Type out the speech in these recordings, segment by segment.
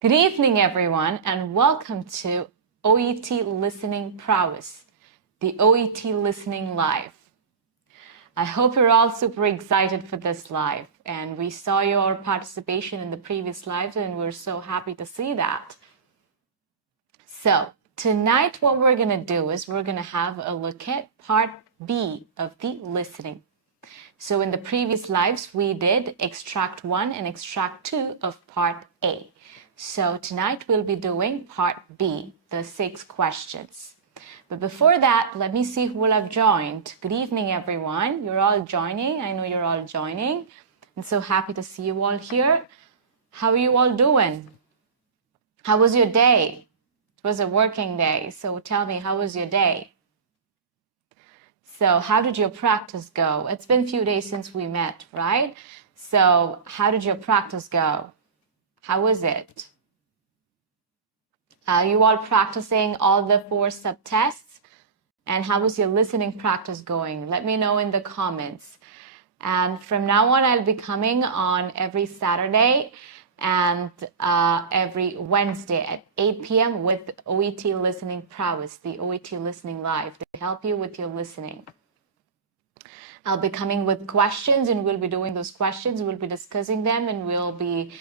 Good evening, everyone, and welcome to OET Listening Prowess, the OET Listening Live. I hope you're all super excited for this live, and we saw your participation in the previous lives, and we're so happy to see that. So tonight, what we're going to do is we're going to have a look at part B of the listening. So in the previous lives, we did extract 1 and extract 2 of part A. So tonight we'll be doing part B, the 6 questions. But before that, let me see who will have joined. Good evening, everyone. You're all joining. I know you're all joining. I'm so happy to see you all here. How are you all doing? How was your day? It was a working day. So tell me, how was your day? So how did your practice go? It's been a few days since we met, right? So how did your practice go? How was it? Are you all practicing all the 4 subtests? And how was your listening practice going? Let me know in the comments. And from now on, I'll be coming on every Saturday and every Wednesday at 8 p.m. with OET Listening Prowess, the OET Listening Live, to help you with your listening. I'll be coming with questions, and we'll be doing those questions. We'll be discussing them, and we'll be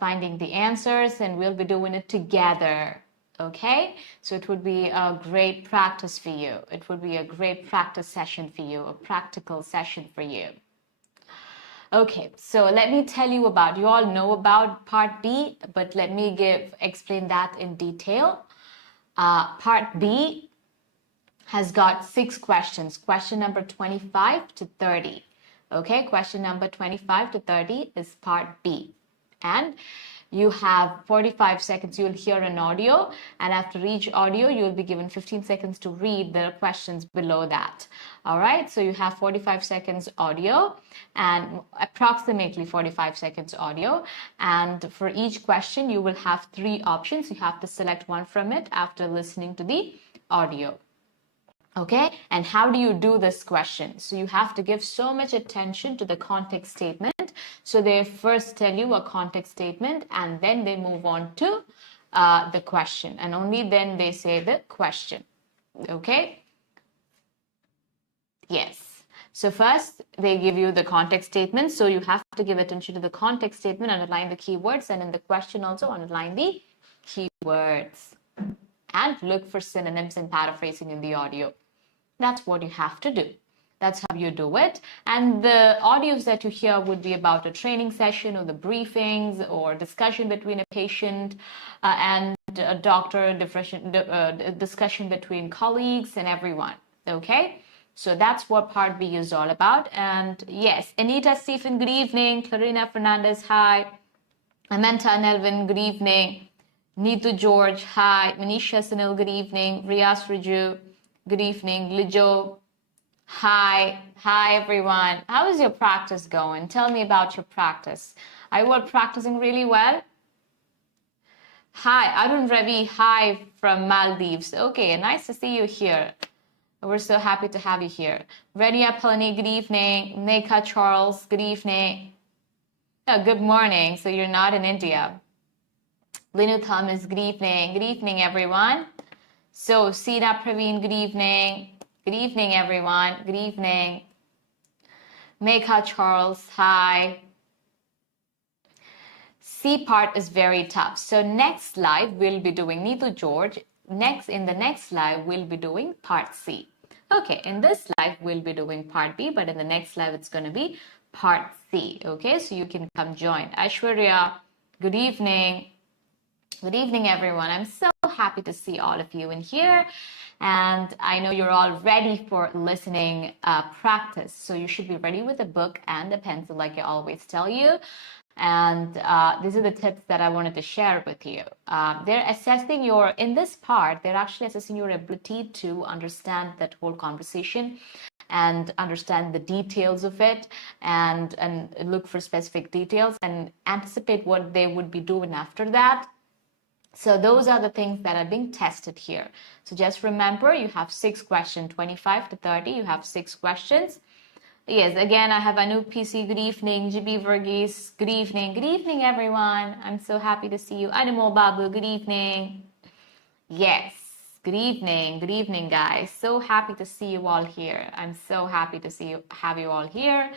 finding the answers, and we'll be doing it together. Okay? So it would be a great practice for you. It would be a great practice session for you, a practical session for you. Okay, so let me tell you about, you all know about part B, but let me explain that in detail. Part B has got 6 questions, question number 25 to 30. Okay, question number 25 to 30 is part B. And you have 45 seconds, you'll hear an audio, and after each audio, you'll be given 15 seconds to read the questions below that. All right, so you have 45 seconds audio, and approximately 45 seconds audio. And for each question, you will have 3 options. You have to select one from it after listening to the audio. Okay, and how do you do this question? So you have to give so much attention to the context statement. So they first tell you a context statement, and then they move on to the question, and only then they say the question. Okay? Yes. So first they give you the context statement. So you have to give attention to the context statement, underline the keywords, and in the question also underline the keywords. And look for synonyms and paraphrasing in the audio. That's what you have to do. That's how you do it. And the audios that you hear would be about a training session or the briefings or discussion between a patient and a doctor, discussion between colleagues and everyone. Okay? So that's what part B is all about. And yes, Anita Stephen, good evening. Clarina Fernandez, hi. Amanda Nelvin, good evening. Neetu George, hi. Manisha Sunil, good evening. Riaz Raju, good evening. Lijo, hi. Hi, everyone. How is your practice going? Tell me about your practice. Are you all practicing really well? Hi, Arun Ravi, hi from Maldives. Okay, nice to see you here. We're so happy to have you here. Renia Palani, good evening. Neka Charles, good evening. Oh, good morning. So you're not in India. Linu Thomas, good evening. Good evening, everyone. So, Sina Praveen, good evening. Good evening, everyone. Good evening. Megha Charles, hi. C part is very tough. So, next live, we'll be doing Neetu George. In the next live, we'll be doing part C. Okay, in this live, we'll be doing part B, but in the next live, it's going to be part C. Okay, so you can come join. Aishwarya, good evening. Good evening, everyone. I'm so happy to see all of you in here. And I know you're all ready for listening practice. So you should be ready with a book and a pencil, like I always tell you. And these are the tips that I wanted to share with you. They're assessing in this part, they're actually assessing your ability to understand that whole conversation and understand the details of it and look for specific details and anticipate what they would be doing after that. So those are the things that are being tested here. So just remember, you have 6 questions, 25 to 30, you have 6 questions. Yes, again, I have Anup PC, good evening. GB Verghese, good evening. Good evening, everyone. I'm so happy to see you. Animo Babu, good evening. Yes, good evening. Good evening, guys. So happy to see you all here. I'm so happy to have you all here.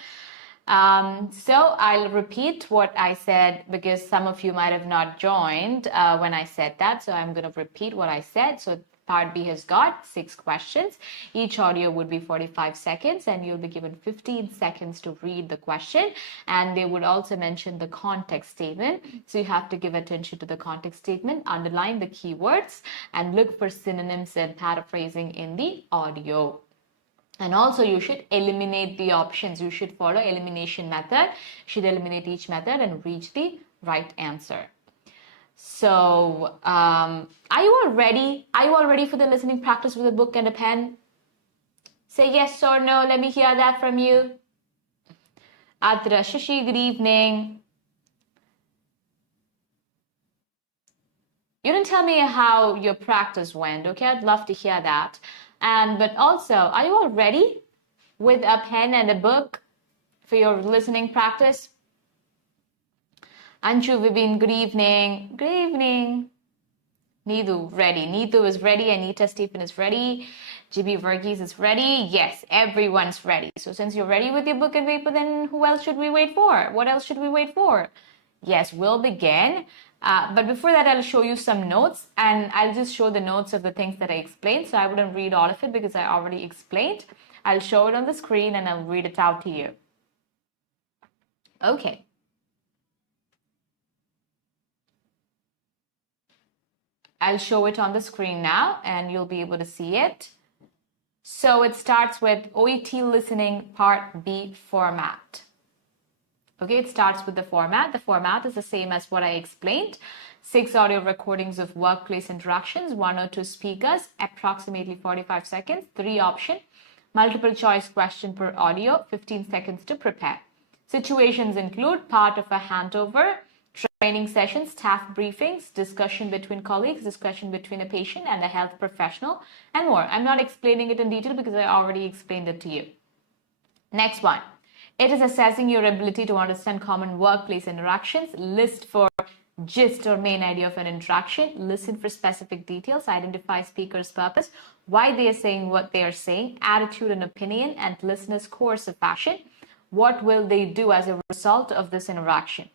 So I'll repeat what I said because some of you might have not joined when I said that. So I'm going to repeat what I said. So Part B has got 6 questions. Each audio would be 45 seconds and you'll be given 15 seconds to read the question. And they would also mention the context statement. So you have to give attention to the context statement, underline the keywords, and look for synonyms and paraphrasing in the audio. And also you should eliminate the options. You should follow elimination method. You should eliminate each method and reach the right answer. So, are you all ready? Are you all ready for the listening practice with a book and a pen? Say yes or no. Let me hear that from you. Adra, Shaji, good evening. You didn't tell me how your practice went, okay? I'd love to hear that. But also, are you all ready with a pen and a book for your listening practice? Anshu, Vibin, good evening. Good evening. Needu, ready. Needu is ready. Anita, Stephen is ready. GB Verghese is ready. Yes, everyone's ready. So since you're ready with your book and paper, then who else should we wait for? What else should we wait for? Yes, we'll begin. But before that, I'll show you some notes and I'll just show the notes of the things that I explained. So I wouldn't read all of it because I already explained. I'll show it on the screen and I'll read it out to you. Okay. I'll show it on the screen now and you'll be able to see it. So it starts with OET listening part B format. Okay, it starts with the format. The format is the same as what I explained. 6 audio recordings of workplace interactions, 1 or 2 speakers, approximately 45 seconds, 3 option, multiple choice question per audio, 15 seconds to prepare. Situations include part of a handover, training sessions, staff briefings, discussion between colleagues, discussion between a patient and a health professional, and more. I'm not explaining it in detail because I already explained it to you. Next one. It is assessing your ability to understand common workplace interactions, list for gist or main idea of an interaction, listen for specific details, identify speaker's purpose, why they are saying what they are saying, attitude and opinion, and listener's course of action. What will they do as a result of this interaction?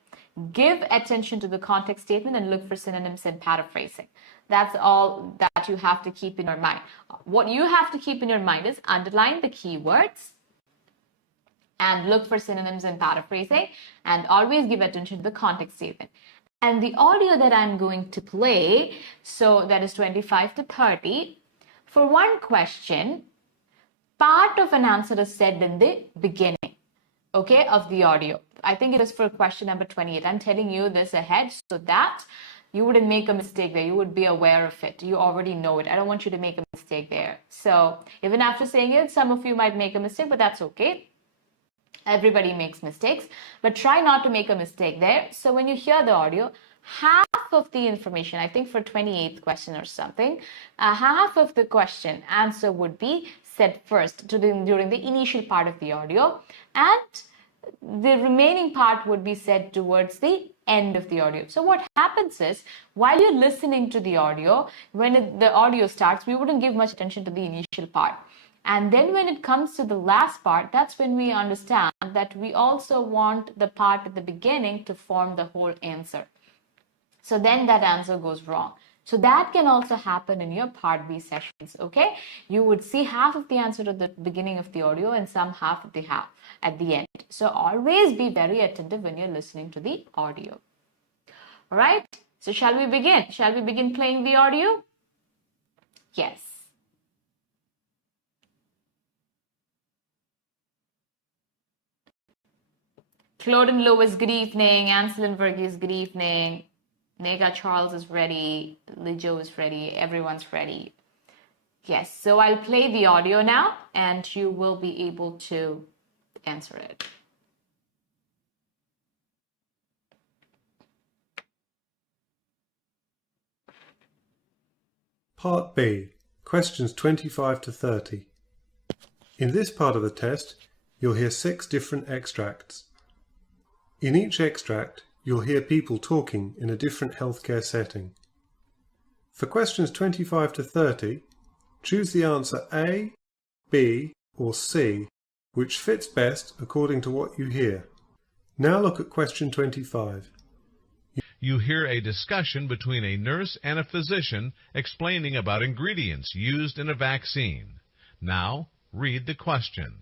Give attention to the context statement and look for synonyms and paraphrasing. That's all that you have to keep in your mind. What you have to keep in your mind is underline the keywords and look for synonyms and paraphrasing, and always give attention to the context statement. And the audio that I'm going to play, so that is 25 to 30, for one question, part of an answer is said in the beginning, okay, of the audio. I think it is for question number 28. I'm telling you this ahead so that you wouldn't make a mistake there. You would be aware of it. You already know it. I don't want you to make a mistake there. So even after saying it, some of you might make a mistake, but that's okay. Everybody makes mistakes, but try not to make a mistake there. So when you hear the audio, half of the information, I think for 28th question or something, half of the question answer would be said first during the initial part of the audio, and the remaining part would be said towards the end of the audio. So what happens is, while you're listening to the audio, when the audio starts, we wouldn't give much attention to the initial part. And then when it comes to the last part, that's when we understand that we also want the part at the beginning to form the whole answer. So then that answer goes wrong. So that can also happen in your part B sessions, okay? You would see half of the answer at the beginning of the audio and some half at the end. So always be very attentive when you're listening to the audio. All right, so shall we begin? Shall we begin playing the audio? Yes. Claude and Lois, good evening. Ansel and Verghese, good evening. Nega Charles is ready. Lijo is ready. Everyone's ready. Yes, so I'll play the audio now and you will be able to answer it. Part B, questions 25 to 30. In this part of the test, you'll hear 6 different extracts. In each extract, you'll hear people talking in a different healthcare setting. For questions 25 to 30, choose the answer A, B, or C, which fits best according to what you hear. Now look at question 25. You hear a discussion between a nurse and a physician explaining about ingredients used in a vaccine. Now, read the question.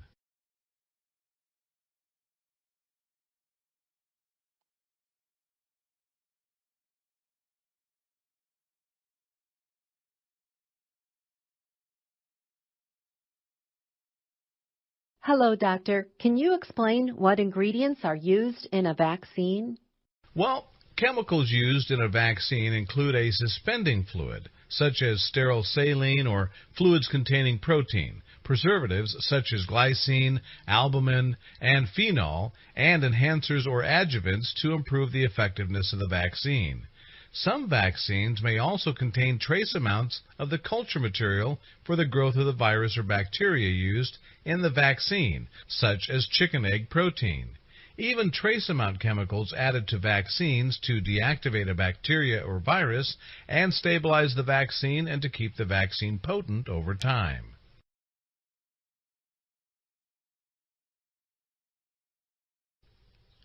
Hello, doctor. Can you explain what ingredients are used in a vaccine? Well, chemicals used in a vaccine include a suspending fluid, such as sterile saline or fluids containing protein, preservatives such as glycine, albumin, and phenol, and enhancers or adjuvants to improve the effectiveness of the vaccine. Some vaccines may also contain trace amounts of the culture material for the growth of the virus or bacteria used in the vaccine, such as chicken egg protein. Even trace amount chemicals added to vaccines to deactivate a bacteria or virus and stabilize the vaccine and to keep the vaccine potent over time.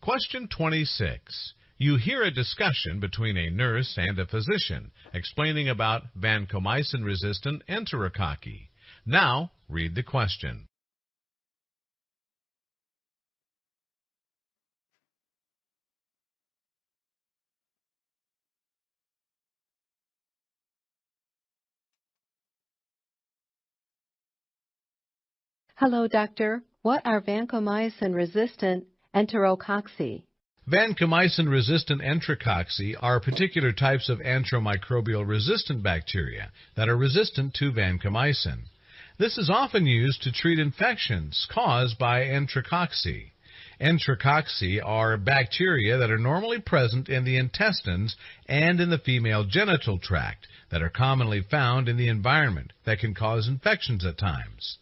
Question 26. You hear a discussion between a nurse and a physician explaining about vancomycin-resistant enterococci. Now, read the question. Hello, doctor. What are vancomycin-resistant enterococci? Vancomycin-resistant enterococci are particular types of antimicrobial-resistant bacteria that are resistant to vancomycin. This is often used to treat infections caused by enterococci. Enterococci are bacteria that are normally present in the intestines and in the female genital tract that are commonly found in the environment that can cause infections at times.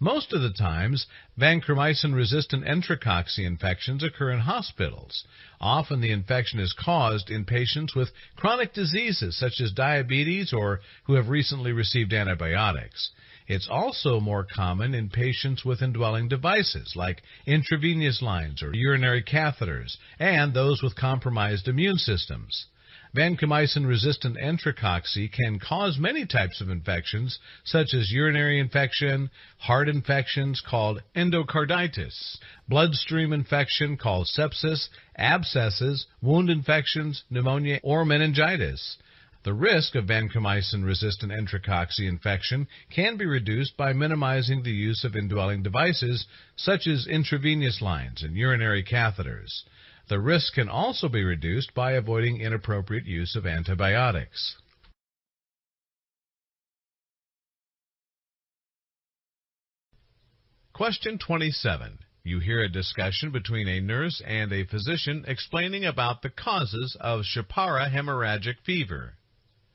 Most of the times, vancomycin-resistant enterococci infections occur in hospitals. Often the infection is caused in patients with chronic diseases such as diabetes or who have recently received antibiotics. It's also more common in patients with indwelling devices like intravenous lines or urinary catheters and those with compromised immune systems. Vancomycin-resistant enterococci can cause many types of infections, such as urinary infection, heart infections called endocarditis, bloodstream infection called sepsis, abscesses, wound infections, pneumonia, or meningitis. The risk of vancomycin-resistant enterococci infection can be reduced by minimizing the use of indwelling devices, such as intravenous lines and urinary catheters. The risk can also be reduced by avoiding inappropriate use of antibiotics. Question 27. You hear a discussion between a nurse and a physician explaining about the causes of 𝐬𝐶𝐵 hemorrhagic fever.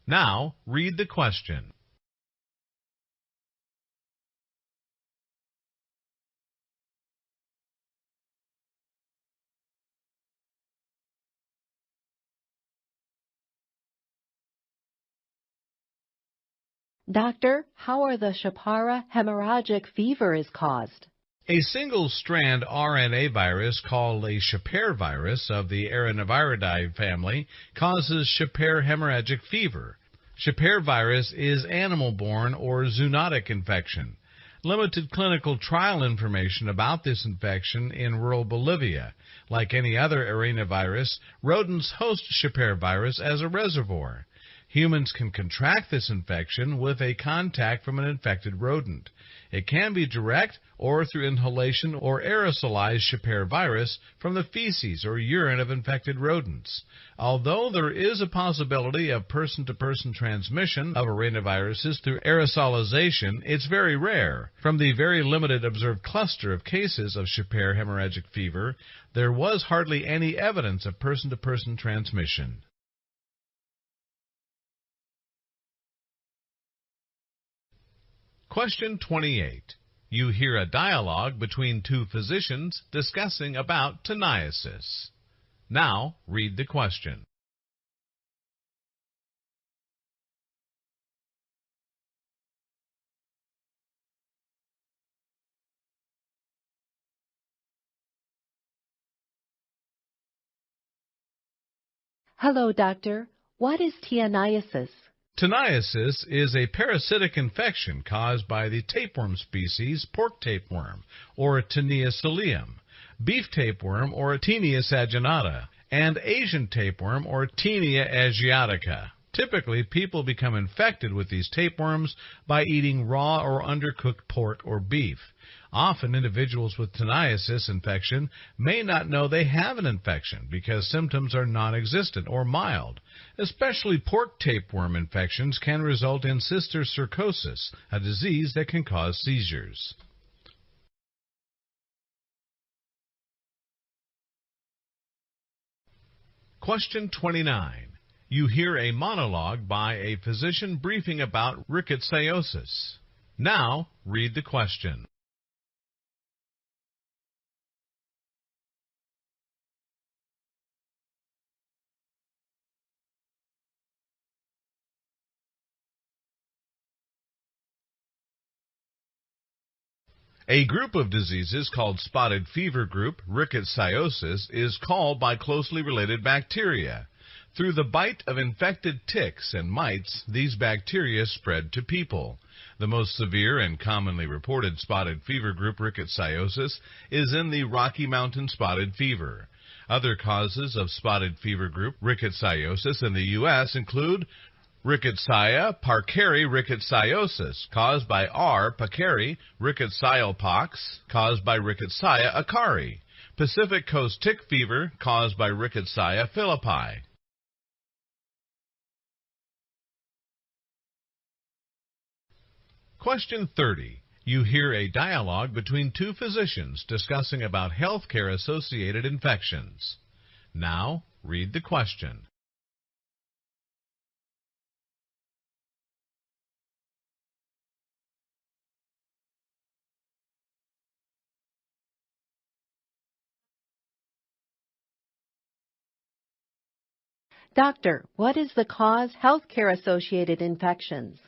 Now, read the question. Doctor, how are the 𝐬𝐶𝐵 hemorrhagic fever is caused? A single-strand RNA virus called a 𝐬𝐶𝐵 virus of the Arinaviridae family causes 𝐬𝐶𝐵 hemorrhagic fever. 𝐬𝐶𝐵 virus is animal-borne or zoonotic infection. Limited clinical trial information about this infection in rural Bolivia. Like any other arenavirus, rodents host 𝐬𝐶𝐵 virus as a reservoir. Humans can contract this infection with a contact from an infected rodent. It can be direct or through inhalation or aerosolized 𝐬𝐶𝐵 virus from the feces or urine of infected rodents. Although there is a possibility of person-to-person transmission of arenaviruses through aerosolization, it's very rare. From the very limited observed cluster of cases of 𝐬𝐶𝐵 hemorrhagic fever, there was hardly any evidence of person-to-person transmission. Question 28. You hear a dialogue between two physicians discussing about toniasis. Now, read the question. Hello, doctor. What is toniasis? Toniasis is a parasitic infection caused by the tapeworm species pork tapeworm, or Taenia solium, beef tapeworm, or Taenia saginata, and Asian tapeworm, or Taenia asiatica. Typically, people become infected with these tapeworms by eating raw or undercooked pork or beef. Often, individuals with toniasis infection may not know they have an infection because symptoms are non-existent or mild. Especially pork tapeworm infections can result in cysticercosis, a disease that can cause seizures. Question 29. You hear a monologue by a physician briefing about rickettsiosis. Now, read the question. A group of diseases called spotted fever group, rickettsiosis, is called by closely related bacteria. Through the bite of infected ticks and mites, these bacteria spread to people. The most severe and commonly reported spotted fever group rickettsiosis is in the Rocky Mountain spotted fever. Other causes of spotted fever group rickettsiosis in the U.S. include Rickettsia parkeri rickettsiosis, caused by R. parkeri, rickettsial pox, caused by Rickettsia akari, Pacific Coast tick fever, caused by Rickettsia philippi. Question 30. You hear a dialogue between two physicians discussing about healthcare-associated infections. Now, read the question. Doctor, what is the cause healthcare-associated infections?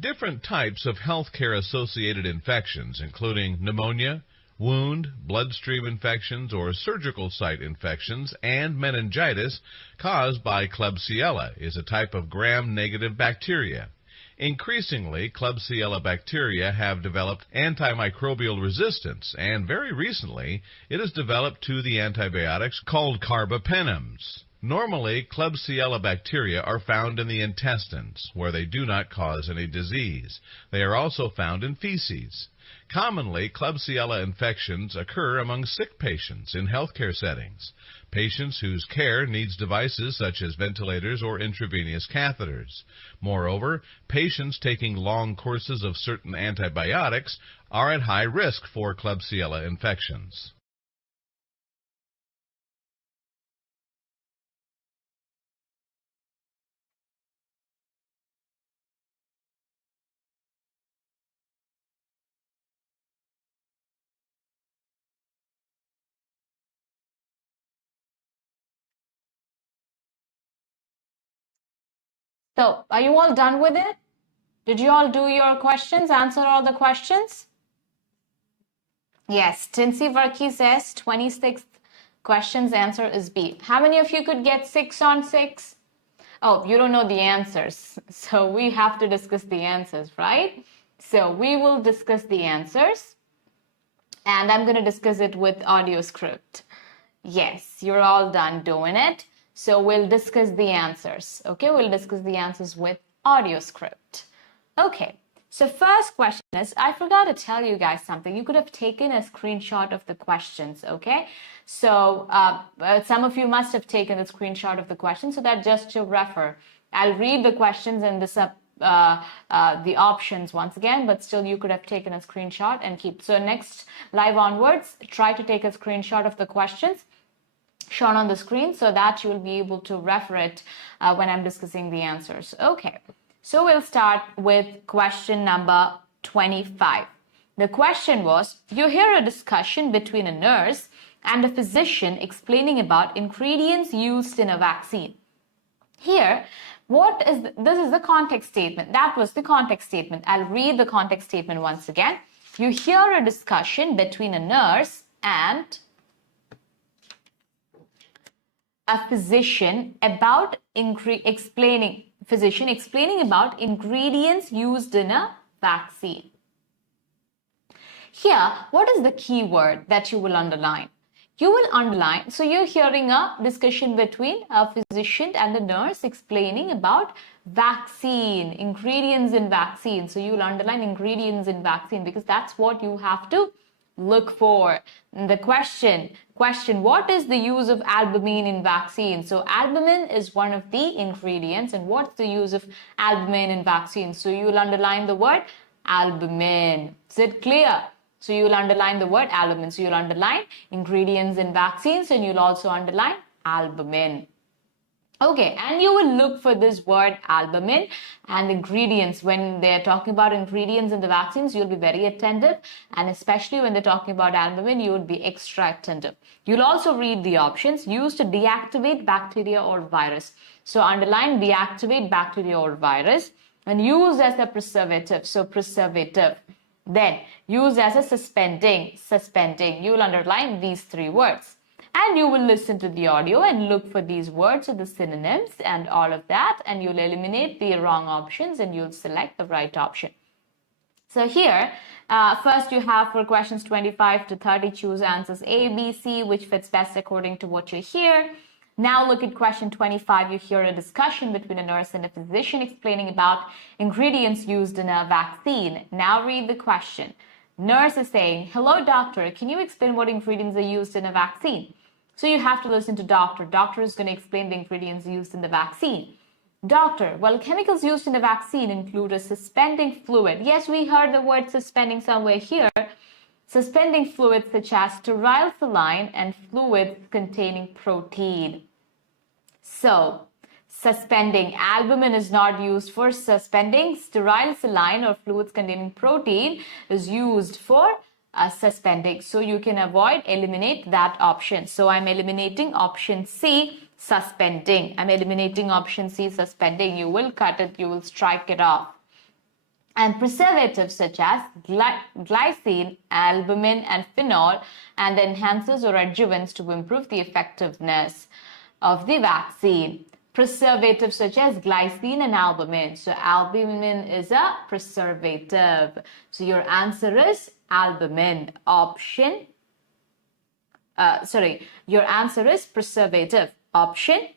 Different types of healthcare-associated infections, including pneumonia, wound, bloodstream infections, or surgical site infections, and meningitis caused by Klebsiella, is a type of gram-negative bacteria. Increasingly, Klebsiella bacteria have developed antimicrobial resistance, and very recently, it has developed to the antibiotics called carbapenems. Normally, Klebsiella bacteria are found in the intestines, where they do not cause any disease. They are also found in feces. Commonly, Klebsiella infections occur among sick patients in healthcare settings, patients whose care needs devices such as ventilators or intravenous catheters. Moreover, patients taking long courses of certain antibiotics are at high risk for Klebsiella infections. So, are you all done with it? Did you all do your questions, answer all the questions? Yes, Tinsy Varkey says 26th question's answer is B. How many of you could get 6 on 6? Oh, you don't know the answers. So we have to discuss the answers, right? So we will discuss the answers. And I'm going to discuss it with audio script. Yes, you're all done doing it. So we'll discuss the answers. Okay, we'll discuss the answers with audio script. Okay, so first question is, I forgot to tell you guys something. You could have taken a screenshot of the questions, okay? So some of you must have taken a screenshot of the questions, so that just to refer. I'll read the questions and the options once again, but still you could have taken a screenshot and keep. So next live onwards, try to take a screenshot of the questions shown on the screen so that you will be able to refer it when I'm discussing the answers. Okay, so we'll start with question number 25. The question was, you hear a discussion between a nurse and a physician explaining about ingredients used in a vaccine. Here, this is the context statement. That was the context statement. I'll read the context statement once again. You hear a discussion between a nurse and a physician about explaining about ingredients used in a vaccine. Here, what is the key word that you will underline? You will underline, so you're hearing a discussion between a physician and a nurse explaining about vaccine, ingredients in vaccine. So you will underline ingredients in vaccine because that's what you have to look for. The question, what is the use of albumin in vaccine? So albumin is one of the ingredients, and what's the use of albumin in vaccine? So you will underline the word albumin. Is it clear? So you will underline the word albumin. So you'll underline ingredients in vaccines, and you'll also underline albumin. Okay, and you will look for this word albumin and ingredients. When they're talking about ingredients in the vaccines, you'll be very attentive, and especially when they're talking about albumin, you would be extra attentive. You'll also read the options. Used to deactivate bacteria or virus. So underline deactivate bacteria or virus, and used as a preservative. So preservative. Then used as a suspending. You will underline these three words. And you will listen to the audio and look for these words or the synonyms and all of that, and you'll eliminate the wrong options and you'll select the right option. So here, first you have for questions 25 to 30, choose answers A, B, C, which fits best according to what you hear. Now look at question 25. You hear a discussion between a nurse and a physician explaining about ingredients used in a vaccine. Now read the question. Nurse is saying, hello doctor, can you explain what ingredients are used in a vaccine? So you have to listen to doctor. Doctor is going to explain the ingredients used in the vaccine. Doctor, well, chemicals used in a vaccine include a suspending fluid. Yes, we heard the word suspending somewhere here. Suspending fluids such as sterile saline and fluids containing protein. So, suspending, albumin is not used for suspending. Sterile saline or fluids containing protein is used for suspending. So you can eliminate that option. So I'm eliminating option C, suspending. I'm eliminating option C, suspending. You will cut it, you will strike it off. And preservatives such as glycine, albumin, and phenol, and enhancers or adjuvants to improve the effectiveness of the vaccine. Preservatives such as glycine and albumin. So albumin is a preservative. So your answer is albumin. Your answer is preservative. Option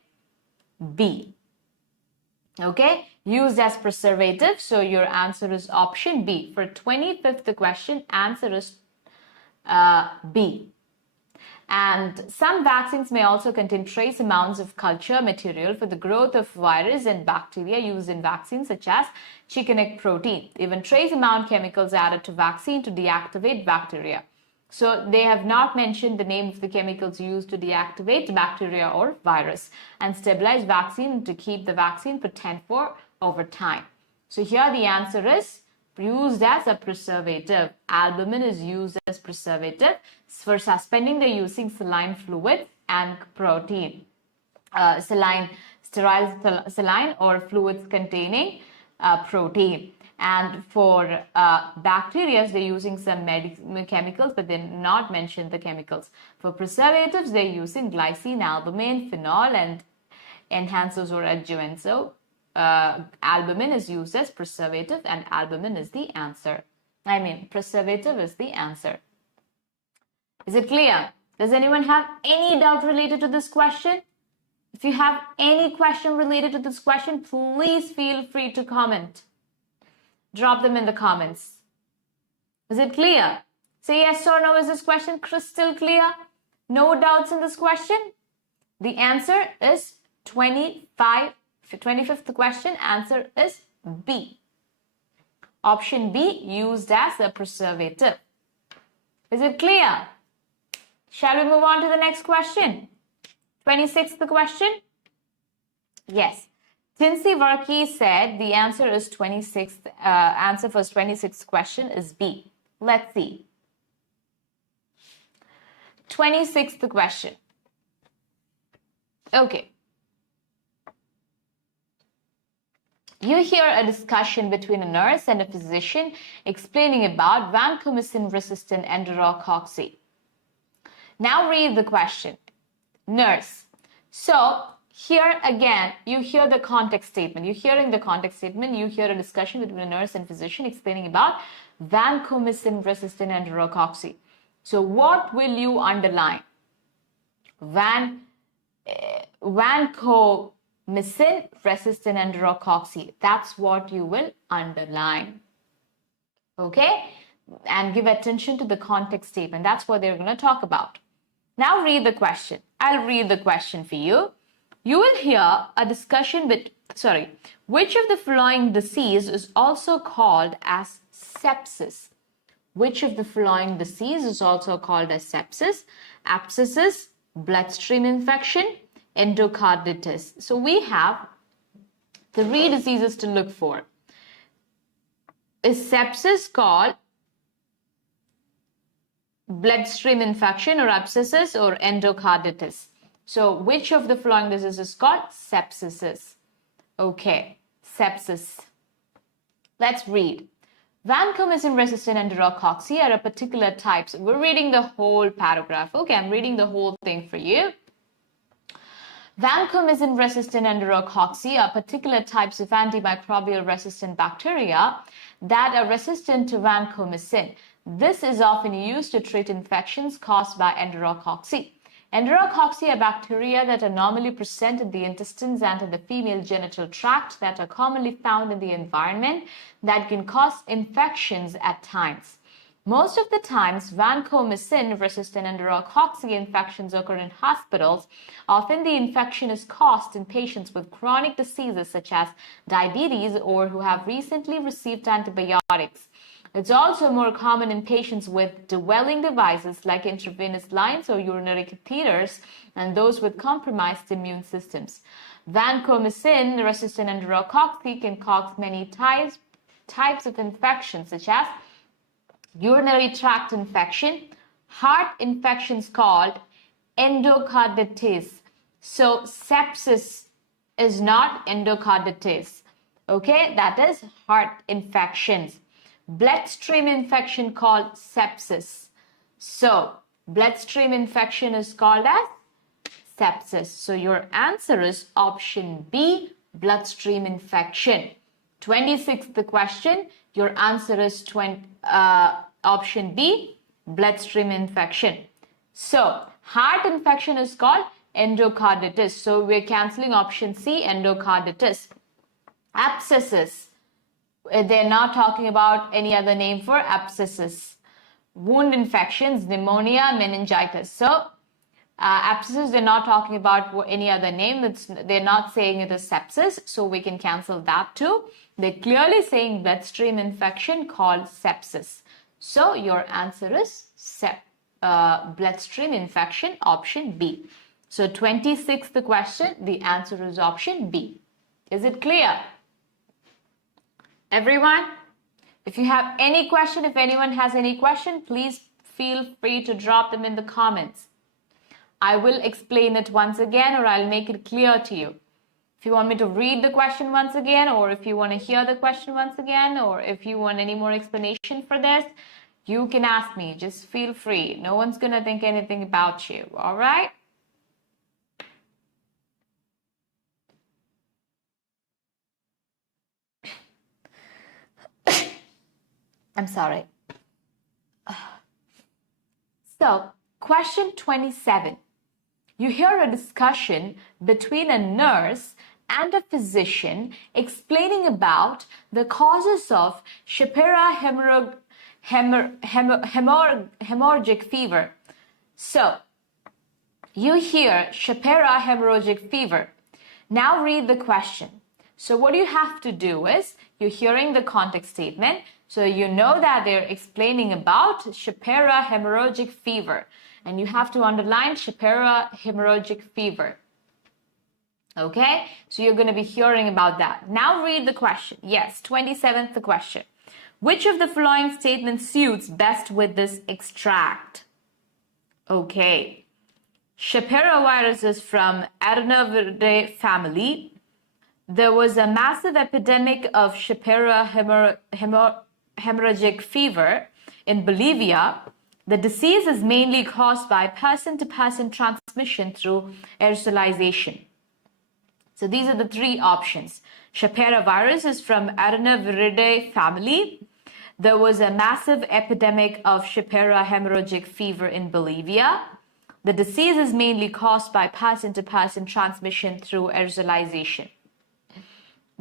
B. Okay, used as preservative. So your answer is option B. For 25th question, answer is B. And some vaccines may also contain trace amounts of culture material for the growth of virus and bacteria used in vaccines such as chikungunya protein. Even trace amount chemicals added to vaccine to deactivate bacteria. So they have not mentioned the name of the chemicals used to deactivate bacteria or virus and stabilize vaccine to keep the vaccine potent for over time. So here the answer is used as a preservative. Albumin is used as preservative. For suspending, they're using saline fluid and protein. Sterile saline or fluids containing protein. And for bacteria, they're using some chemicals, but they're not mentioned the chemicals. For preservatives, they're using glycine, albumin, phenol, and enhancers or adjuvants. So albumin is used as preservative, and albumin is the answer. Preservative is the answer. Is it clear? Does anyone have any doubt related to this question? If you have any question related to this question, please feel free to comment. Drop them in the comments. Is it clear? Say yes or no. Is this question crystal clear? No doubts in this question? The answer is 25th question. Answer is B. Option B, used as a preservative. Is it clear? Shall we move on to the next question? 26th question? Yes. 𝐻𝐿𝐴 said the answer is 26th. Answer for 26th question is B. Let's see. 26th question. Okay. You hear a discussion between a nurse and a physician explaining about vancomycin-resistant enterococci. Now read the question. Nurse. So here again, you hear the context statement. You're hearing the context statement. You hear a discussion between a nurse and physician explaining about vancomycin-resistant enterococci. So what will you underline? Vancomycin-resistant enterococci. That's what you will underline. Okay? And give attention to the context statement. That's what they're going to talk about. Now read the question. I'll read the question for you. You will hear a discussion with, which of the following disease is also called as sepsis? Which of the following disease is also called as sepsis? Abscesses, bloodstream infection, endocarditis. So we have 3 diseases to look for. Is sepsis called bloodstream infection or abscesses or endocarditis? So which of the following diseases is called sepsis? Okay, sepsis. Let's read. Vancomycin-resistant enterococci are a particular type. So we're reading the whole paragraph. Okay, I'm reading the whole thing for you. Vancomycin-resistant enterococci are particular types of antimicrobial resistant bacteria that are resistant to vancomycin. This is often used to treat infections caused by enterococci. Enterococci are bacteria that are normally present in the intestines and in the female genital tract that are commonly found in the environment that can cause infections at times. Most of the times, vancomycin-resistant enterococci infections occur in hospitals. Often the infection is caused in patients with chronic diseases such as diabetes or who have recently received antibiotics. It's also more common in patients with dwelling devices like intravenous lines or urinary catheters and those with compromised immune systems. Vancomycin-resistant enterococci can cause many types of infections such as urinary tract infection, heart infections called endocarditis. So sepsis is not endocarditis. Okay, that is heart infections. Bloodstream infection called sepsis. So bloodstream infection is called as sepsis. So your answer is option B, bloodstream infection. 26th question, your answer is option B, bloodstream infection. So heart infection is called endocarditis. So we're cancelling option C, endocarditis. Abscesses. They're not talking about any other name for abscesses. Wound infections, pneumonia, meningitis. So abscesses, they're not talking about any other name. They're not saying it is sepsis. So we can cancel that too. They're clearly saying bloodstream infection called sepsis. So your answer is bloodstream infection, option B. So 26th question, the answer is option B. Is it clear? Everyone, if you have any question, if anyone has any question, please feel free to drop them in the comments. I will explain it once again or I'll make it clear to you. If you want me to read the question once again, or if you want to hear the question once again, or if you want any more explanation for this, you can ask me. Just feel free. No one's going to think anything about you. All right? I'm sorry. So, question 27. You hear a discussion between a nurse and a physician explaining about the causes of 𝐲𝐵H hemorrhagic fever. So, you hear 𝐲𝐵H hemorrhagic fever. Now read the question. So what you have to do is, you're hearing the context statement, so you know that they're explaining about 𝐲𝐵H hemorrhagic fever. And you have to underline 𝐲𝐵H hemorrhagic fever. Okay, so you're going to be hearing about that. Now read the question. Yes, 27th question. Which of the following statements suits best with this extract? Okay. 𝐻𝐵H virus is from Adenoviridie family. There was a massive epidemic of 𝐻𝐵H hemorrhagic fever in Bolivia. The disease is mainly caused by person-to-person transmission through aerosolization. So these are the three options. 𝐻𝐵H virus is from Adenoviridie family. There was a massive epidemic of 𝐻𝐵H hemorrhagic fever in Bolivia. The disease is mainly caused by person-to-person transmission through aerosolization.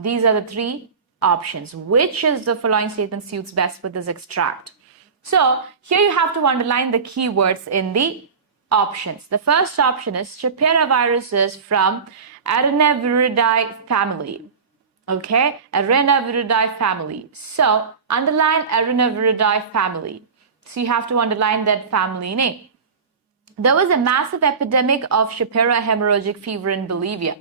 These are the three options. Which is the following statement suits best with this extract? So here you have to underline the keywords in the options. The first option is 𝐻𝐵H virus is from Adenoviridie family. Okay, Adenoviridie family. So underline Adenoviridie family. So you have to underline that family name. There was a massive epidemic of 𝐻𝐵H hemorrhagic fever in Bolivia.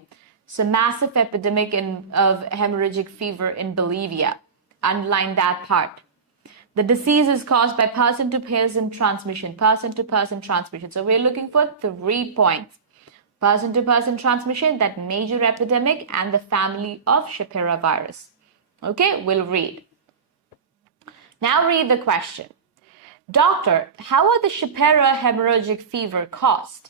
So massive epidemic of hemorrhagic fever in Bolivia. Underline that part. The disease is caused by person-to-person transmission. Person-to-person transmission. So we're looking for 3 points. Person-to-person transmission, that major epidemic, and the family of 𝐻𝐵H virus. Okay, we'll read. Now read the question. Doctor, how are the 𝐻𝐵H hemorrhagic fever caused?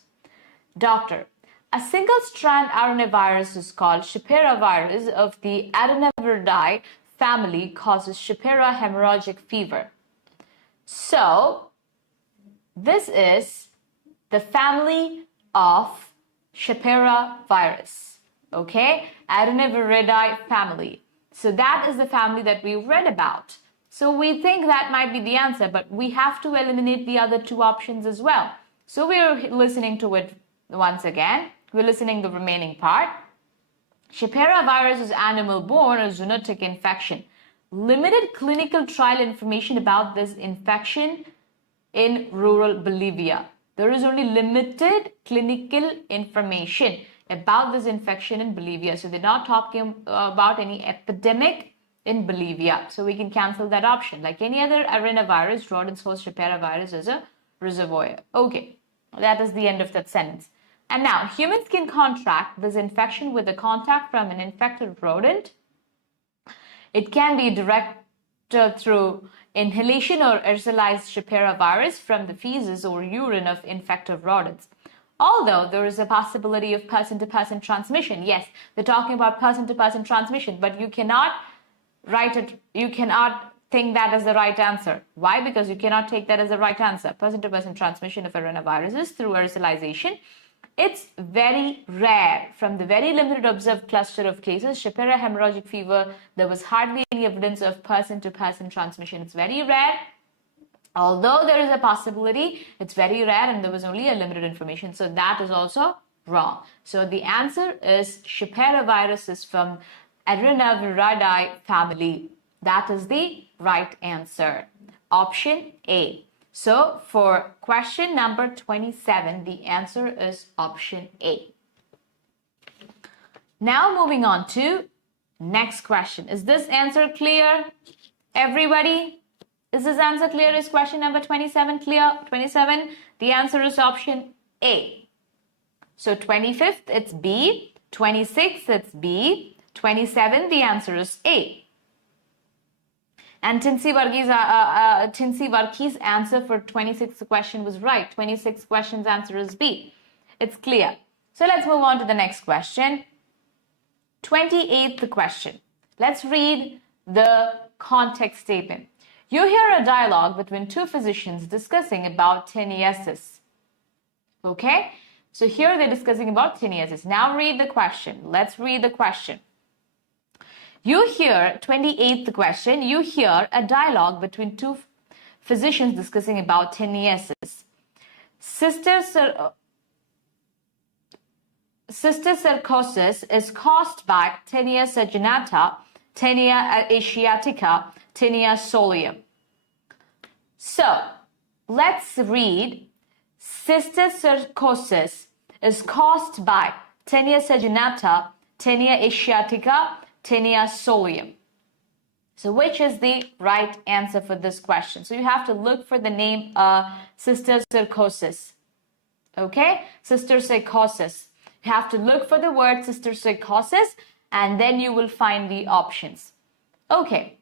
Doctor, a single-strand RNA virus is called 𝐻𝐵H virus of the Adenoviridie family causes 𝐻𝐵H hemorrhagic fever. So, this is the family of 𝐻𝐵H virus. Okay? Adenoviridie family. So that is the family that we read about. So we think that might be the answer, but we have to eliminate the other two options as well. So we're listening to it once again. We're listening to the remaining part. 𝐻𝐵H virus is animal-borne or zoonotic infection. Limited clinical trial information about this infection in rural Bolivia. There is only limited clinical information about this infection in Bolivia. So they're not talking about any epidemic in Bolivia. So we can cancel that option. Like any other arenavirus, rodents host 𝐻𝐵H virus as a reservoir. Okay, that is the end of that sentence. And now, humans can contract this infection with the contact from an infected rodent. It can be direct through inhalation or aerosolized 𝐻𝐵H virus from the feces or urine of infected rodents. Although there is a possibility of person-to-person transmission. Yes, they're talking about person-to-person transmission, but you cannot write it, you cannot think that as the right answer. Why? Because you cannot take that as the right answer. Person-to-person transmission of arenaviruses through aerosolization. It's very rare. From the very limited observed cluster of cases, 𝐻𝐵H hemorrhagic fever, there was hardly any evidence of person-to-person transmission. It's very rare. Although there is a possibility, it's very rare and there was only a limited information. So that is also wrong. So the answer is 𝐻𝐵H virus is from Adenoviridie family. That is the right answer. Option A. So for question number 27, the answer is option A. Now moving on to next question. Is this answer clear? Everybody? Is this answer clear? Is question number 27 clear? 27, the answer is option A. So 25th, it's B. 26th, it's B. 27, the answer is A. And 𝐻𝐶 Varghese answer for 26th question was right. 26th question's answer is B. It's clear. So let's move on to the next question. 28th question. Let's read the context statement. You hear a dialogue between two physicians discussing about teniasis. Okay? So here they're discussing about teniasis. Now read the question. Let's read the question. You hear, 28th question, you hear a dialogue between two physicians discussing about teniasis. Cysticercosis is caused by Taenia saginata, Taenia asiatica, Taenia solium. So, let's read. Cysticercosis is caused by Taenia saginata, Taenia asiatica, Taenia solium. So which is the right answer for this question? So you have to look for the name cysticercosis. Okay, cysticercosis. You have to look for the word cysticercosis and then you will find the options. Okay,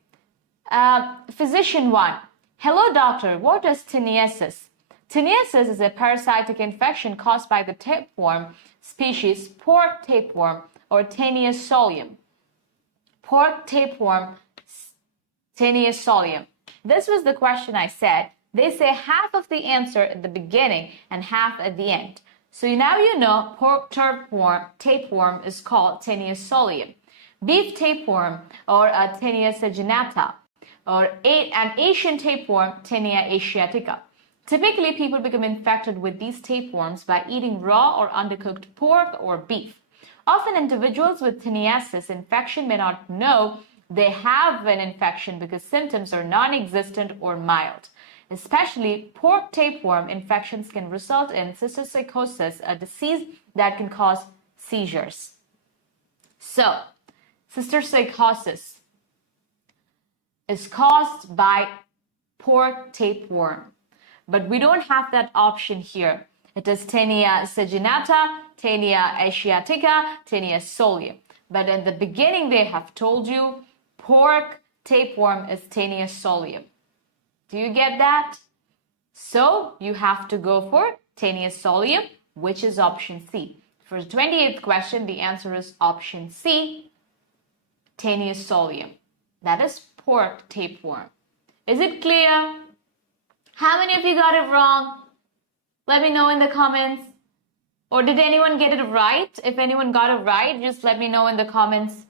physician 1. Hello doctor, what is teniasis? Teniasis is a parasitic infection caused by the tapeworm species pork tapeworm or Taenia solium. Pork tapeworm, Taenia solium. This was the question I said. They say half of the answer at the beginning and half at the end. So now you know pork tapeworm is called Taenia solium. Beef tapeworm or Taenia saginata or an Asian tapeworm, Taenia asiatica. Typically, people become infected with these tapeworms by eating raw or undercooked pork or beef. Often, individuals with teniasis infection may not know they have an infection because symptoms are non-existent or mild. Especially, pork tapeworm infections can result in cysticercosis, a disease that can cause seizures. So, cysticercosis is caused by pork tapeworm. But we don't have that option here. It is Taenia saginata, Taenia asiatica, Taenia solium. But in the beginning, they have told you pork tapeworm is Taenia solium. Do you get that? So you have to go for Taenia solium, which is option C. For the 28th question, the answer is option C, Taenia solium. That is pork tapeworm. Is it clear? How many of you got it wrong? Let me know in the comments. Or did anyone get it right? If anyone got it right, just let me know in the comments.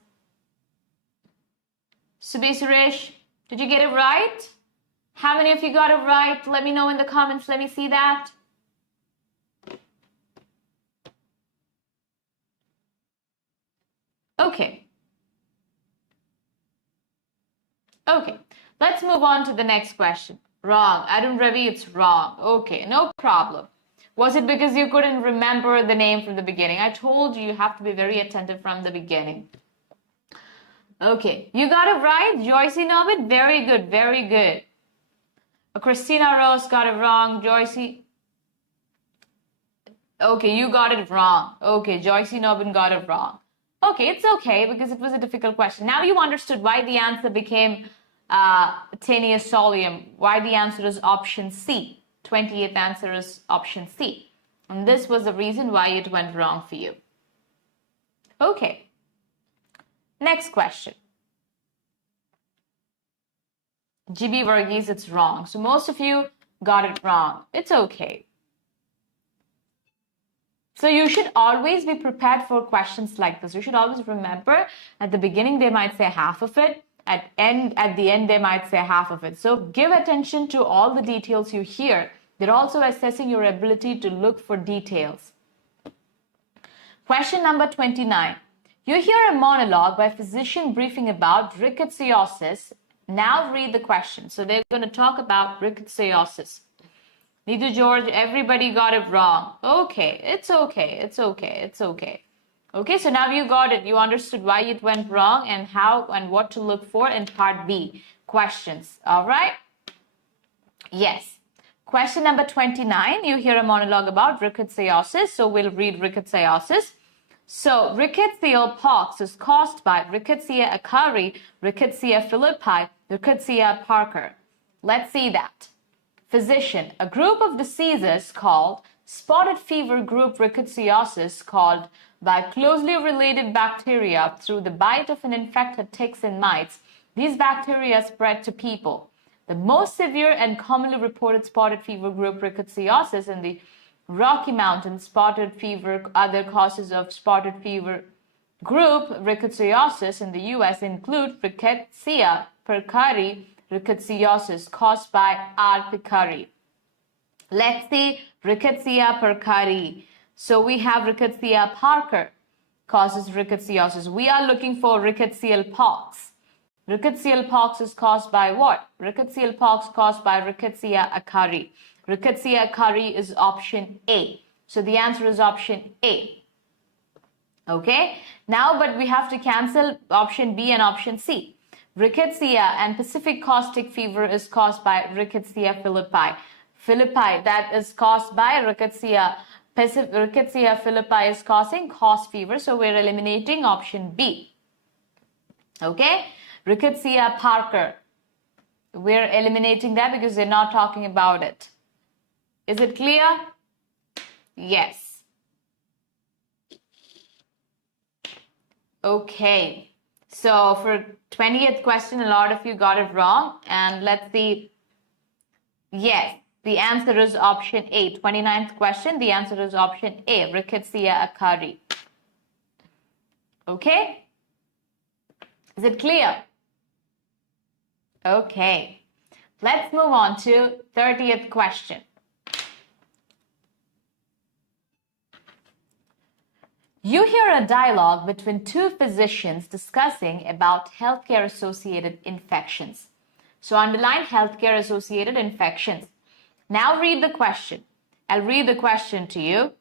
Suresh, did you get it right? How many of you got it right? Let me know in the comments. Let me see that. Okay. Okay, let's move on to the next question. Wrong. Arun Ravi, it's wrong. Okay, no problem. Was it because you couldn't remember the name from the beginning? I told you have to be very attentive from the beginning. Okay, you got it right. Joycey Norbit, very good, very good. Christina Rose got it wrong. Joycey. Okay, you got it wrong. Okay, Joycey Norbit got it wrong. Okay, it's okay because it was a difficult question. Now you understood why the answer became Taenia solium, why the answer is option C. 28th answer is option C. And this was the reason why it went wrong for you. Okay. Next question. GB Varghese, it's wrong. So most of you got it wrong. It's okay. So you should always be prepared for questions like this. You should always remember at the beginning they might say half of it. At the end, they might say half of it. So give attention to all the details you hear. They're also assessing your ability to look for details. Question number 29. You hear a monologue by a physician briefing about rickettsiosis. Now read the question. So they're going to talk about rickettsiosis. Neither George, everybody got it wrong. Okay, it's okay, it's okay, it's okay. Okay, so now you got it. You understood why it went wrong and how and what to look for in part B. Questions, all right? Yes. Question number 29, you hear a monologue about rickettsiosis. So we'll read rickettsiosis. So rickettsial pox is caused by Rickettsia 𝐻𝐬𝐬, Rickettsia philippi, Rickettsia parker. Let's see that. Physician, a group of diseases called spotted fever group rickettsiosis called by closely related bacteria through the bite of an infected ticks and mites. These bacteria spread to people. The most severe and commonly reported spotted fever group rickettsiosis in the Rocky Mountains, spotted fever, other causes of spotted fever group rickettsiosis in the U.S. include Rickettsia parkeri rickettsiosis caused by R. pickeri. Let's see Rickettsia parkeri. So we have Rickettsia parker causes rickettsiosis. We are looking for rickettsial pox. Rickettsial pox is caused by what? Rickettsial pox caused by Rickettsia 𝐻𝐬𝐬. Rickettsia 𝐻𝐬𝐬 is option A. So the answer is option A. Okay. Now, but we have to cancel option B and option C. Rickettsia and Pacific caustic fever is caused by Rickettsia philippi. That is caused by Rickettsia. Rickettsia philippi is causing cause fever, so we're eliminating option B. Okay, Rickettsia Parker. We're eliminating that because they're not talking about it. Is it clear? Yes. Okay. So for 20th question, a lot of you got it wrong. And let's see. Yes, the answer is option A. 29th question, the answer is option A. Rickettsia acari. Okay? Is it clear? Okay. Let's move on to 30th question. You hear a dialogue between two physicians discussing about healthcare-associated infections. So underline healthcare-associated infections. Now read the question. I'll read the question to you.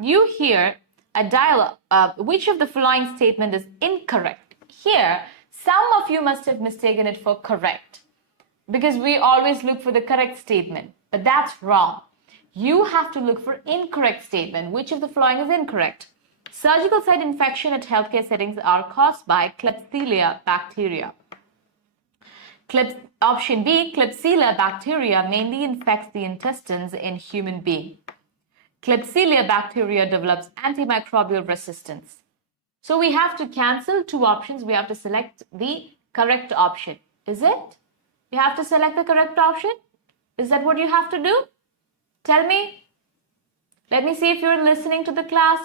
You hear a dialogue. Which of the following statement is incorrect? Here, some of you must have mistaken it for correct, because we always look for the correct statement, but that's wrong. You have to look for incorrect statement. Which of the following is incorrect? Surgical site infection at healthcare settings are caused by Klebsiella bacteria. Option B, Klebsiella bacteria mainly infects the intestines in human being. Klebsiella bacteria develops antimicrobial resistance. So we have to cancel two options. We have to select the correct option. Is it? You have to select the correct option? Is that what you have to do? Tell me. Let me see if you're listening to the class.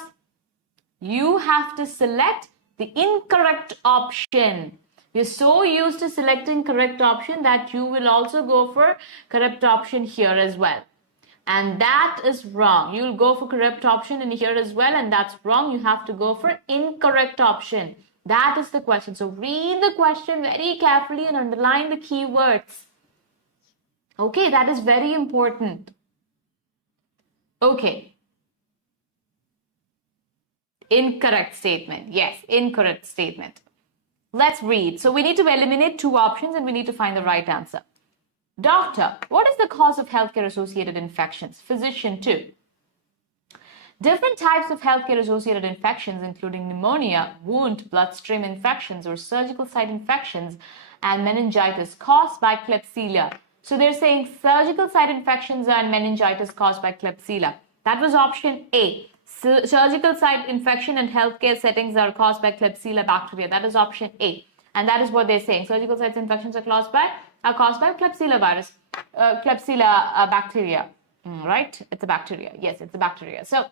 You have to select the incorrect option. You're so used to selecting correct option that you will also go for correct option here as well. And that is wrong. You'll go for correct option in here as well, and that's wrong. You have to go for incorrect option. That is the question. So read the question very carefully and underline the keywords. Okay, that is very important. Okay. Incorrect statement. Yes, incorrect statement. Let's read. So we need to eliminate two options and we need to find the right answer. Doctor, what is the cause of healthcare-associated infections? Physician 2. Different types of healthcare-associated infections, including pneumonia, wound, bloodstream infections, or surgical site infections, and meningitis caused by Klebsiella. So they're saying surgical site infections and meningitis caused by Klebsiella. That was option A. Surgical site infection and healthcare settings are caused by Klebsiella bacteria. That is option A. And that is what they're saying. Surgical site infections are caused by Klebsiella virus, Klebsiella bacteria. Right? It's a bacteria. Yes, it's a bacteria. So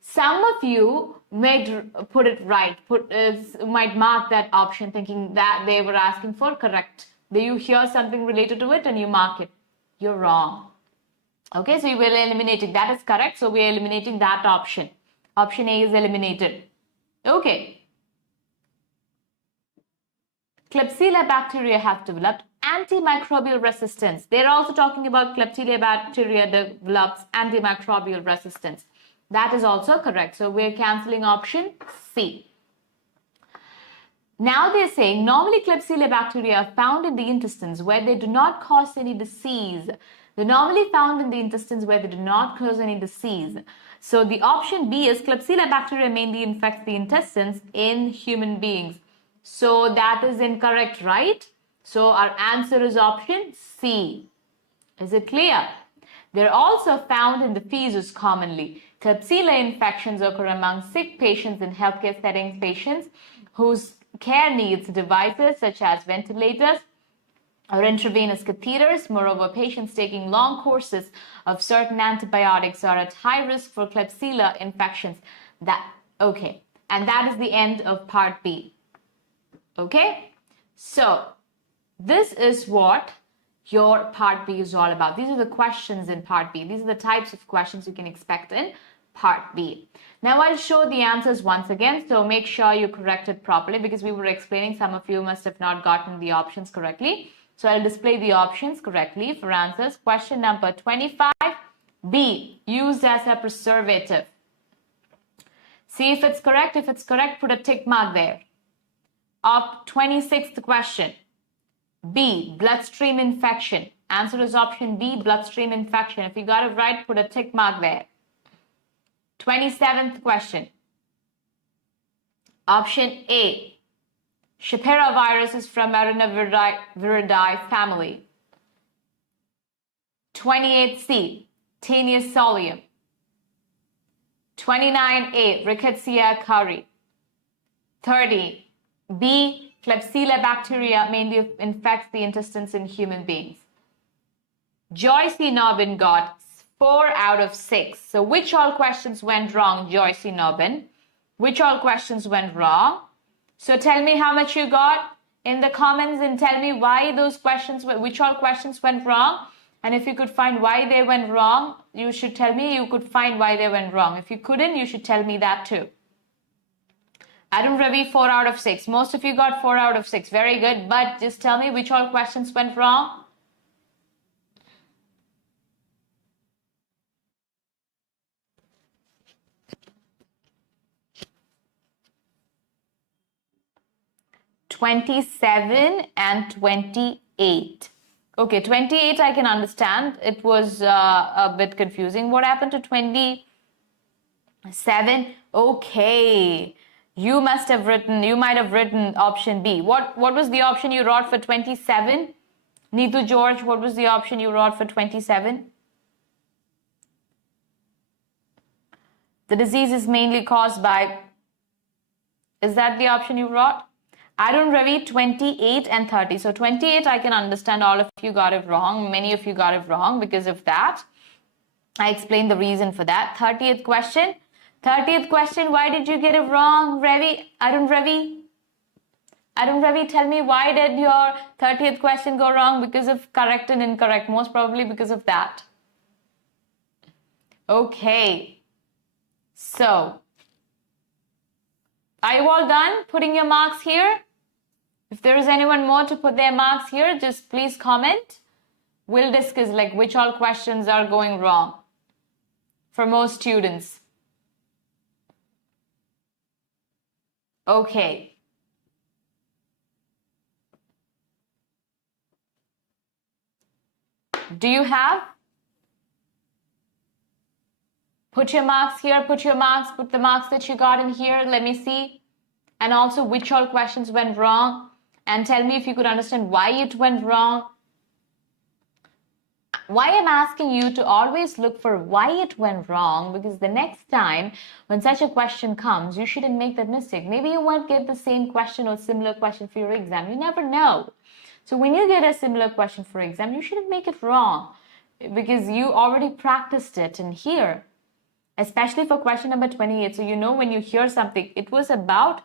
some of you might put it right, might mark that option thinking that they were asking for correct. You hear something related to it and you mark it. You're wrong. Okay, so you will eliminate it. That is correct. So we are eliminating that option. Option A is eliminated. Okay. Klebsiella bacteria have developed antimicrobial resistance. They're also talking about Klebsiella bacteria develops antimicrobial resistance. That is also correct. So we're cancelling option C. Now they're saying normally Klebsiella bacteria are found in the intestines where they do not cause any disease. They're normally found in the intestines where they do not cause any disease. So the option B is Klebsiella bacteria mainly infects the intestines in human beings. So that is incorrect, right? So our answer is option C. Is it clear? They're also found in the feces commonly. Klebsiella infections occur among sick patients in healthcare settings, patients whose care needs devices such as ventilators or intravenous catheters. Moreover, patients taking long courses of certain antibiotics are at high risk for Klebsiella infections. Okay, and that is the end of part B. Okay, so this is what your part B is all about. These are the questions in part B. These are the types of questions you can expect in part B. Now I'll show the answers once again, so make sure you correct it properly because we were explaining, some of you must have not gotten the options correctly. So I'll display the options correctly for answers. Question number 25, B, used as a preservative. See if it's correct. If it's correct, put a tick mark there. 26th question. B, bloodstream infection. Answer is option B, bloodstream infection. If you got it right, put a tick mark there. 27th question. Option A, 𝐻𝐵H virus is from Arinaviridae family. 28C, Taenius solium. 29A, Rickettsia curi. 30, B, Klebsiella bacteria mainly infects the intestines in human beings. Joycey Nobbin got 4 out of 6. So which all questions went wrong, Joycey Nobbin? Which all questions went wrong? So tell me how much you got in the comments and tell me why those questions, which all questions went wrong. And if you could find why they went wrong, you should tell me you could find why they went wrong. If you couldn't, you should tell me that too. Arun Ravi, 4 out of 6. Most of you got 4 out of 6. Very good. But just tell me which all questions went wrong. '27 and 28. Okay, 28 I can understand. It was a bit confusing. What happened to 27? Okay. You might have written option B. What was the option you wrote for 27? Neetu George, what was the option you wrote for 27? The disease is mainly caused by, is that the option you wrote? Arun Ravi, 28 and 30. So 28, I can understand all of you got it wrong. Many of you got it wrong because of that. I explained the reason for that. 30th question. 30th question, why did you get it wrong, Ravi? Arun Ravi? Arun Ravi, tell me, why did your 30th question go wrong? Because of correct and incorrect. Most probably because of that. Okay. So, are you all done putting your marks here? If there is anyone more to put their marks here, just please comment. We'll discuss like which all questions are going wrong for most students. Okay. Do you have? Put your marks here, put the marks that you got in here. Let me see. And also which all questions went wrong. And tell me if you could understand why it went wrong. Why I'm asking you to always look for why it went wrong, because the next time when such a question comes, you shouldn't make that mistake. Maybe you won't get the same question or similar question for your exam. You never know. So when you get a similar question for exam, you shouldn't make it wrong because you already practiced it in here, especially for question number 28. So you know when you hear something, it was about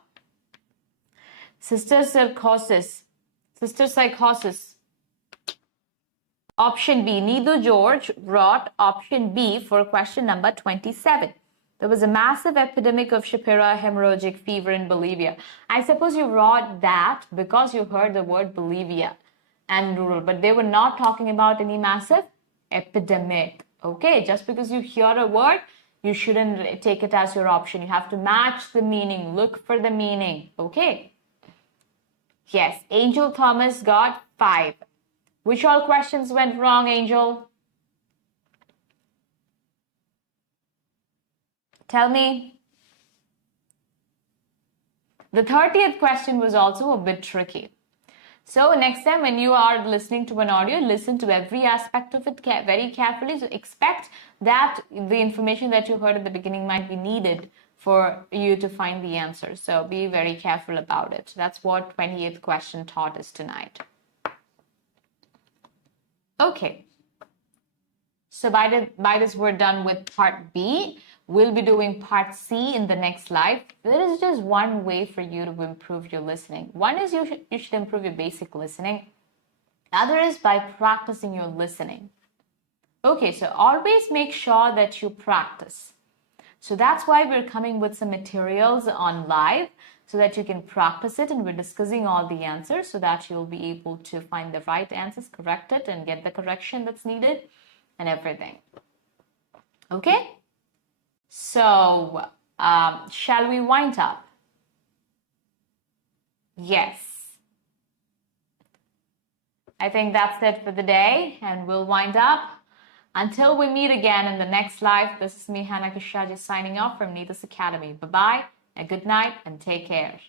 cysticercosis. Option B. Neetu George wrote option B for question number 27. There was a massive epidemic of 𝐻𝐵H hemorrhagic fever in Bolivia. I suppose you wrote that because you heard the word Bolivia and rural, but they were not talking about any massive epidemic. Okay, just because you hear a word, you shouldn't take it as your option. You have to match the meaning, look for the meaning. Okay. Yes, Angel Thomas got 5. Which all questions went wrong, Angel? Tell me. The 30th question was also a bit tricky. So next time when you are listening to an audio, listen to every aspect of it very carefully. So expect that the information that you heard at the beginning might be needed for you to find the answer. So be very careful about it. That's what 28th question taught us tonight. Okay. So by this, we're done with part B. We'll be doing part C in the next slide. There is just one way for you to improve your listening. One is you should improve your basic listening. The other is by practicing your listening. Okay, so always make sure that you practice. So that's why we're coming with some materials on live so that you can practice it, and we're discussing all the answers so that you'll be able to find the right answers, correct it, and get the correction that's needed and everything. Okay? So, shall we wind up? Yes. I think that's it for the day, and we'll wind up. Until we meet again in the next live, this is me, Shaji, signing off from Needles Academy. Bye-bye, and good night, and take care.